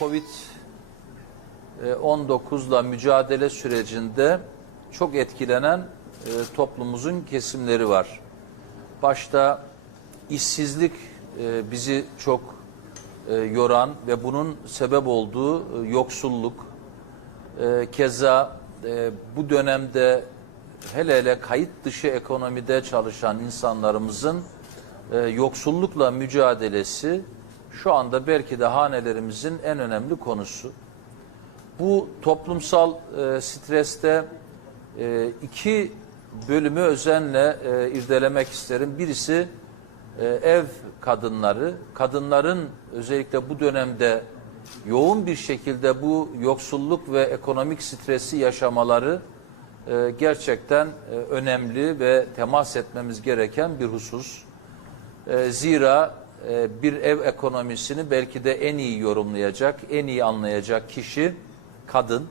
Covid-19'la mücadele sürecinde çok etkilenen e, toplumumuzun kesimleri var. Başta işsizlik e, bizi çok e, yoran ve bunun sebep olduğu e, yoksulluk. E, keza e, bu dönemde hele hele kayıt dışı ekonomide çalışan insanlarımızın e, yoksullukla mücadelesi şu anda belki de hanelerimizin en önemli konusu. Bu toplumsal e, streste e, iki bölümü özenle e, irdelemek isterim. Birisi e, ev kadınları, kadınların özellikle bu dönemde yoğun bir şekilde bu yoksulluk ve ekonomik stresi yaşamaları e, gerçekten e, önemli ve temas etmemiz gereken bir husus. E, zira e, bir ev ekonomisini belki de en iyi yorumlayacak, en iyi anlayacak kişi kadın.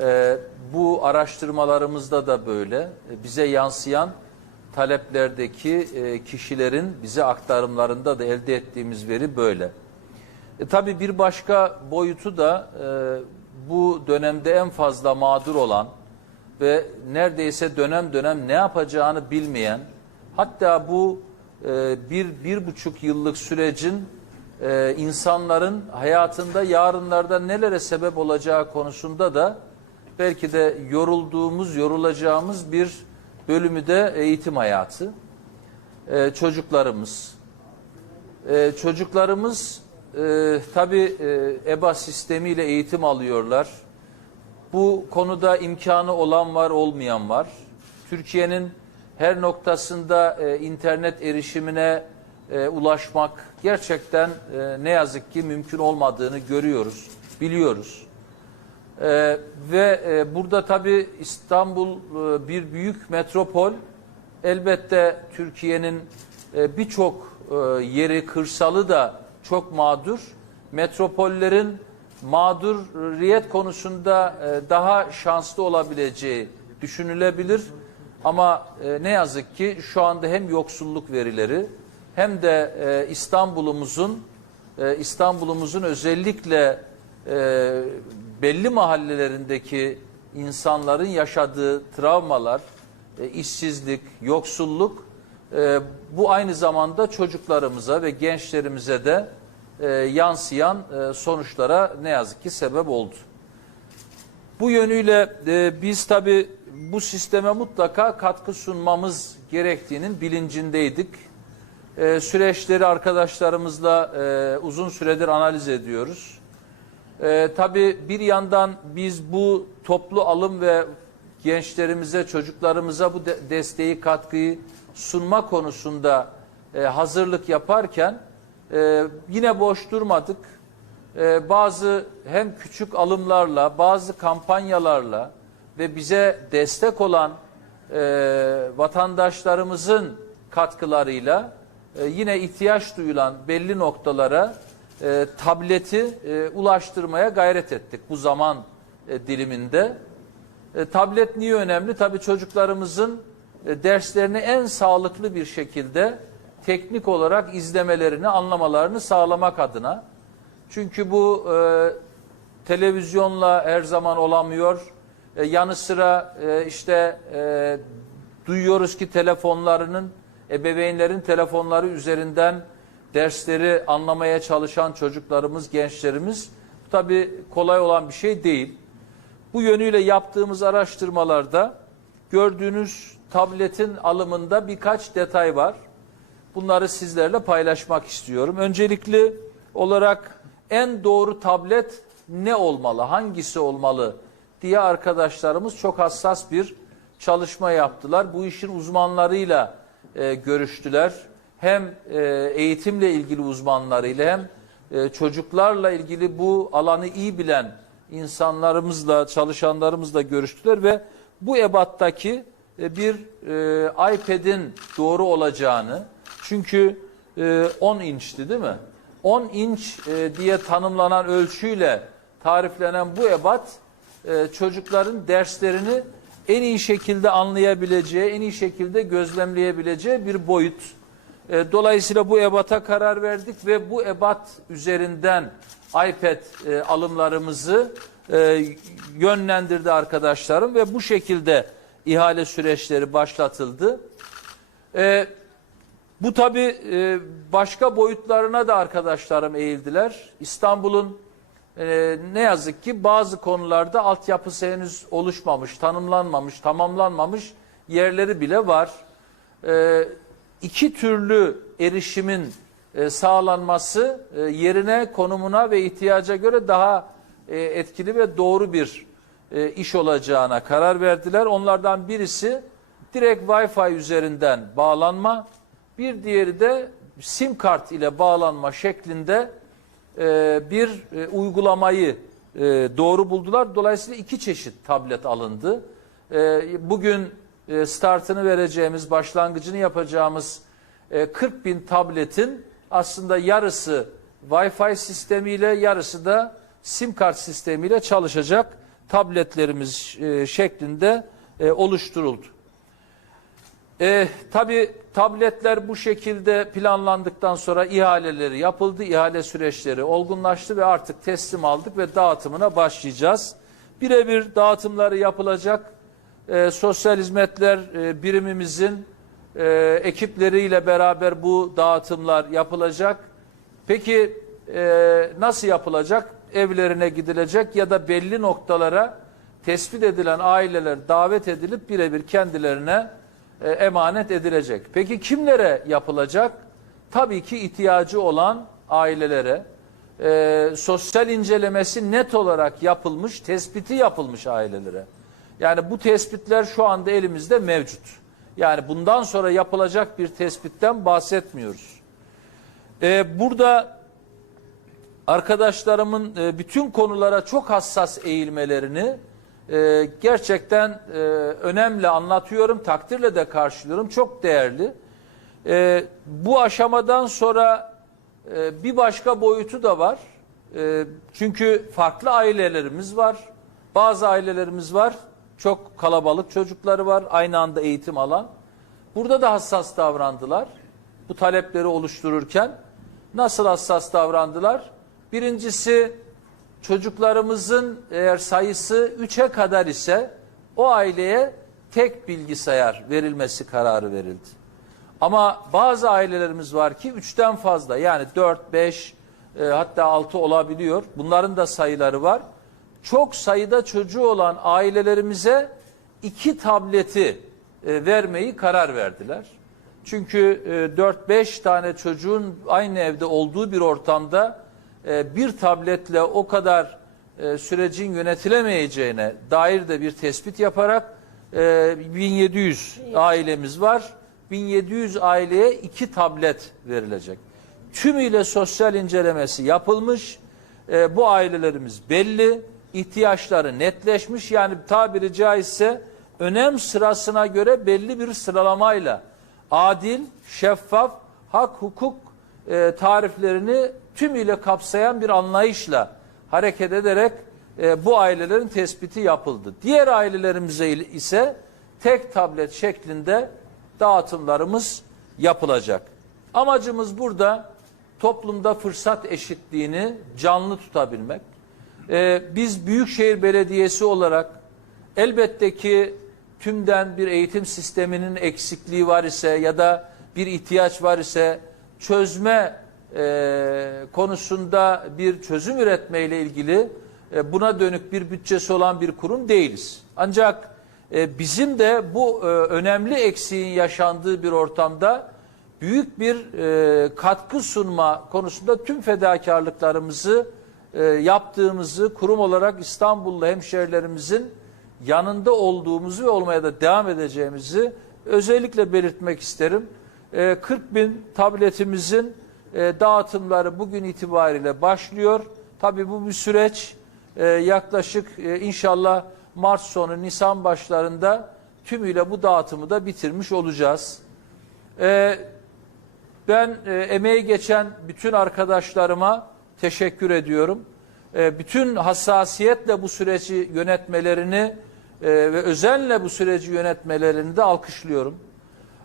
E, bu araştırmalarımızda da böyle. E, bize yansıyan taleplerdeki kişilerin bize aktarımlarında da elde ettiğimiz veri böyle. E, tabii bir başka boyutu da e, bu dönemde en fazla mağdur olan ve neredeyse dönem dönem ne yapacağını bilmeyen, hatta bu e, bir, bir buçuk yıllık sürecin e, insanların hayatında yarınlarda nelere sebep olacağı konusunda da belki de yorulduğumuz, yorulacağımız bir bölümü de eğitim hayatı. E, çocuklarımız. E, çocuklarımız e, tabii e, EBA sistemiyle eğitim alıyorlar. Bu konuda imkanı olan var, olmayan var. Türkiye'nin her noktasında e, internet erişimine e, ulaşmak gerçekten e, ne yazık ki mümkün olmadığını görüyoruz, biliyoruz. E, ve e, burada tabii İstanbul e, bir büyük metropol. Elbette Türkiye'nin e, birçok e, yeri, kırsalı da çok mağdur. Metropollerin mağduriyet konusunda e, daha şanslı olabileceği düşünülebilir. Ama e, ne yazık ki şu anda hem yoksulluk verileri hem de e, İstanbul'umuzun e, İstanbul'umuzun özellikle e, belli mahallelerindeki insanların yaşadığı travmalar, e, işsizlik, yoksulluk e, bu aynı zamanda çocuklarımıza ve gençlerimize de e, yansıyan e, sonuçlara ne yazık ki sebep oldu. Bu yönüyle e, biz tabi bu sisteme mutlaka katkı sunmamız gerektiğinin bilincindeydik. E, süreçleri arkadaşlarımızla e, uzun süredir analiz ediyoruz. E, tabii bir yandan biz bu toplu alım ve gençlerimize, çocuklarımıza bu de- desteği, katkıyı sunma konusunda e, hazırlık yaparken e, yine boş durmadık. E, bazı hem küçük alımlarla, bazı kampanyalarla ve bize destek olan e, vatandaşlarımızın katkılarıyla e, yine ihtiyaç duyulan belli noktalara e, tableti e, ulaştırmaya gayret ettik bu zaman e, diliminde. E, tablet niye önemli? Tabii çocuklarımızın e, derslerini en sağlıklı bir şekilde teknik olarak izlemelerini, anlamalarını sağlamak adına. Çünkü bu e, televizyonla her zaman olamıyor. E, yanı sıra e, işte e, duyuyoruz ki telefonlarının, ebeveynlerin telefonları üzerinden dersleri anlamaya çalışan çocuklarımız, gençlerimiz bu tabii kolay olan bir şey değil. Bu yönüyle yaptığımız araştırmalarda gördüğünüz tabletin alımında birkaç detay var. Bunları sizlerle paylaşmak istiyorum. Öncelikli olarak en doğru tablet ne olmalı, hangisi olmalı diye arkadaşlarımız çok hassas bir çalışma yaptılar. Bu işin uzmanlarıyla e, görüştüler. Hem e, eğitimle ilgili uzmanlarıyla hem e, çocuklarla ilgili bu alanı iyi bilen insanlarımızla, çalışanlarımızla görüştüler ve bu ebattaki e, bir e, iPad'in doğru olacağını çünkü e, 10 inçti değil mi? 10 inç e, diye tanımlanan ölçüyle tariflenen bu ebat e, çocukların derslerini en iyi şekilde anlayabileceği, en iyi şekilde gözlemleyebileceği bir boyut. E, dolayısıyla bu ebata karar verdik ve bu ebat üzerinden iPad e, alımlarımızı yönlendirdi arkadaşlarım ve bu şekilde ihale süreçleri başlatıldı. Bu tabi başka boyutlarına da arkadaşlarım eğildiler. İstanbul'un e, ne yazık ki bazı konularda altyapısı henüz oluşmamış, tanımlanmamış, tamamlanmamış yerleri bile var. E, iki türlü erişimin e, sağlanması e, yerine, konumuna ve ihtiyaca göre daha e, etkili ve doğru bir e, iş olacağına karar verdiler. Onlardan birisi direkt Wi-Fi üzerinden bağlanma, bir diğeri de sim kart ile bağlanma şeklinde e, bir e, uygulamayı e, doğru buldular. Dolayısıyla iki çeşit tablet alındı. E, bugün e, startını vereceğimiz, başlangıcını yapacağımız e, 40 bin tabletin aslında yarısı Wi-Fi sistemiyle, yarısı da sim kart sistemiyle çalışacak tabletlerimiz e, şeklinde e, oluşturuldu. E, tabii tabletler bu şekilde planlandıktan sonra ihaleleri yapıldı. İhale süreçleri olgunlaştı ve artık teslim aldık ve dağıtımına başlayacağız. Birebir dağıtımları yapılacak. E, sosyal hizmetler e, birimimizin e, ekipleriyle beraber bu dağıtımlar yapılacak. Peki e, nasıl yapılacak? Evlerine gidilecek ya da belli noktalara tespit edilen aileler davet edilip birebir kendilerine e, emanet edilecek. Peki kimlere yapılacak? Tabii ki ihtiyacı olan ailelere, e, sosyal incelemesi net olarak yapılmış, tespiti yapılmış ailelere. Yani bu tespitler şu anda elimizde mevcut. Yani bundan sonra yapılacak bir tespitten bahsetmiyoruz. E, burada arkadaşlarımın e, bütün konulara çok hassas eğilmelerini e, gerçekten e, önemli anlatıyorum, takdirle de karşılıyorum. Çok değerli. E, bu aşamadan sonra e, bir başka boyutu da var. E, çünkü farklı ailelerimiz var. Bazı ailelerimiz var. Çok kalabalık çocukları var. Aynı anda eğitim alan. Burada da hassas davrandılar. Bu talepleri oluştururken nasıl hassas davrandılar? Birincisi çocuklarımızın eğer sayısı 3'e kadar ise o aileye tek bilgisayar verilmesi kararı verildi. Ama bazı ailelerimiz var ki 3'ten fazla yani 4, 5 e, hatta 6 olabiliyor. Bunların da sayıları var. Çok sayıda çocuğu olan ailelerimize iki tableti e, vermeyi karar verdiler. Çünkü e, 4-5 tane çocuğun aynı evde olduğu bir ortamda e, bir tabletle o kadar e, sürecin yönetilemeyeceğine dair de bir tespit yaparak e, 1700 ailemiz var. 1700 aileye iki tablet verilecek. Tümüyle sosyal incelemesi yapılmış. E, bu ailelerimiz belli. ihtiyaçları netleşmiş. Yani tabiri caizse önem sırasına göre belli bir sıralamayla adil, şeffaf, hak, hukuk e, tariflerini tümüyle kapsayan bir anlayışla hareket ederek e, bu ailelerin tespiti yapıldı. Diğer ailelerimize ise tek tablet şeklinde dağıtımlarımız yapılacak. Amacımız burada toplumda fırsat eşitliğini canlı tutabilmek. E, biz Büyükşehir Belediyesi olarak elbette ki tümden bir eğitim sisteminin eksikliği var ise ya da bir ihtiyaç var ise çözme e, konusunda bir çözüm üretmeyle ilgili e, buna dönük bir bütçesi olan bir kurum değiliz. Ancak e, bizim de bu e, önemli eksiğin yaşandığı bir ortamda büyük bir e, katkı sunma konusunda tüm fedakarlıklarımızı e, yaptığımızı kurum olarak İstanbullu hemşerilerimizin yanında olduğumuzu ve olmaya da devam edeceğimizi özellikle belirtmek isterim. E, 40 bin tabletimizin dağıtımları bugün itibariyle başlıyor. Tabii bu bir süreç. E, yaklaşık e, inşallah Mart sonu Nisan başlarında tümüyle bu dağıtımı da bitirmiş olacağız. E, ben e, emeği geçen bütün arkadaşlarıma teşekkür ediyorum. E, bütün hassasiyetle bu süreci yönetmelerini e, ve özenle bu süreci yönetmelerini de alkışlıyorum.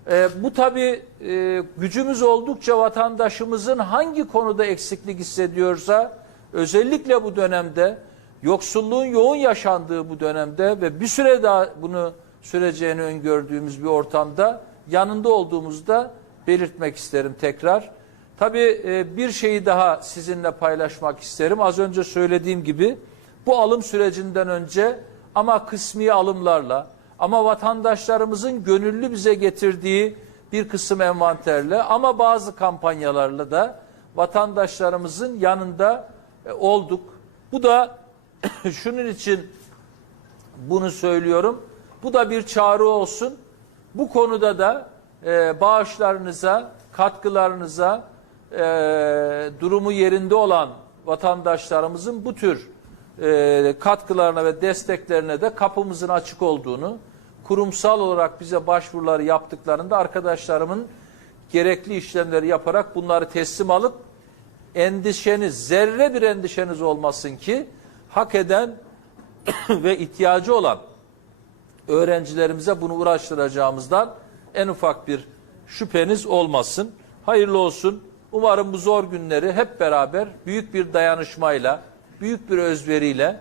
E, bu tabii e, gücümüz oldukça vatandaşımızın hangi konuda eksiklik hissediyorsa özellikle bu dönemde yoksulluğun yoğun yaşandığı bu dönemde ve bir süre daha bunu süreceğini öngördüğümüz bir ortamda yanında olduğumuzda belirtmek isterim tekrar. Tabii e, bir şeyi daha sizinle paylaşmak isterim. Az önce söylediğim gibi bu alım sürecinden önce ama kısmi alımlarla ama vatandaşlarımızın gönüllü bize getirdiği bir kısım envanterle ama bazı kampanyalarla da vatandaşlarımızın yanında e, olduk. Bu da şunun için bunu söylüyorum. Bu da bir çağrı olsun. Bu konuda da e, bağışlarınıza, katkılarınıza, e, durumu yerinde olan vatandaşlarımızın bu tür e, katkılarına ve desteklerine de kapımızın açık olduğunu, kurumsal olarak bize başvuruları yaptıklarında arkadaşlarımın gerekli işlemleri yaparak bunları teslim alıp endişeniz, zerre bir endişeniz olmasın ki hak eden ve ihtiyacı olan öğrencilerimize bunu uğraştıracağımızdan en ufak bir şüpheniz olmasın. Hayırlı olsun. Umarım bu zor günleri hep beraber büyük bir dayanışmayla, büyük bir özveriyle,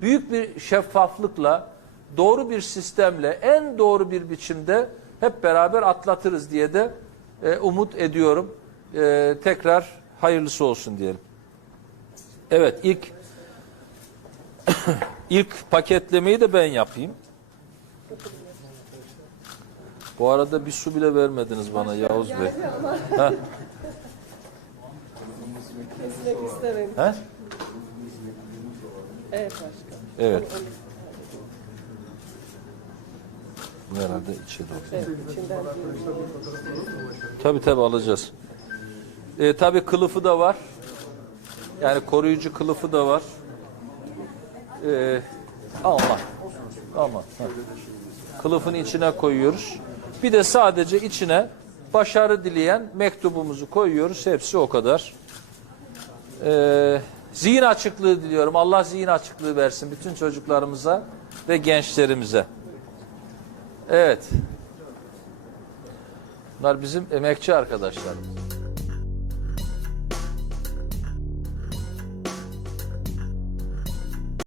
büyük bir şeffaflıkla, doğru bir sistemle, en doğru bir biçimde hep beraber atlatırız diye de e, umut ediyorum. E, tekrar hayırlısı olsun diyelim. Evet ilk ilk paketlemeyi de ben yapayım. Bu arada bir su bile vermediniz bana Yavuz Bey. Ha? Ha? Evet başkanım. Evet. Bu Herhalde içeri. Evet, içinden Tabii tabii alacağız. E, tabii kılıfı da var. Yani koruyucu kılıfı da var. E, Allah. Aman. ha. Kılıfın içine koyuyoruz. Bir de sadece içine başarı dileyen mektubumuzu koyuyoruz. Hepsi o kadar. E, zihin açıklığı diliyorum. Allah zihin açıklığı versin bütün çocuklarımıza ve gençlerimize. Evet. Bunlar bizim emekçi arkadaşlarımız.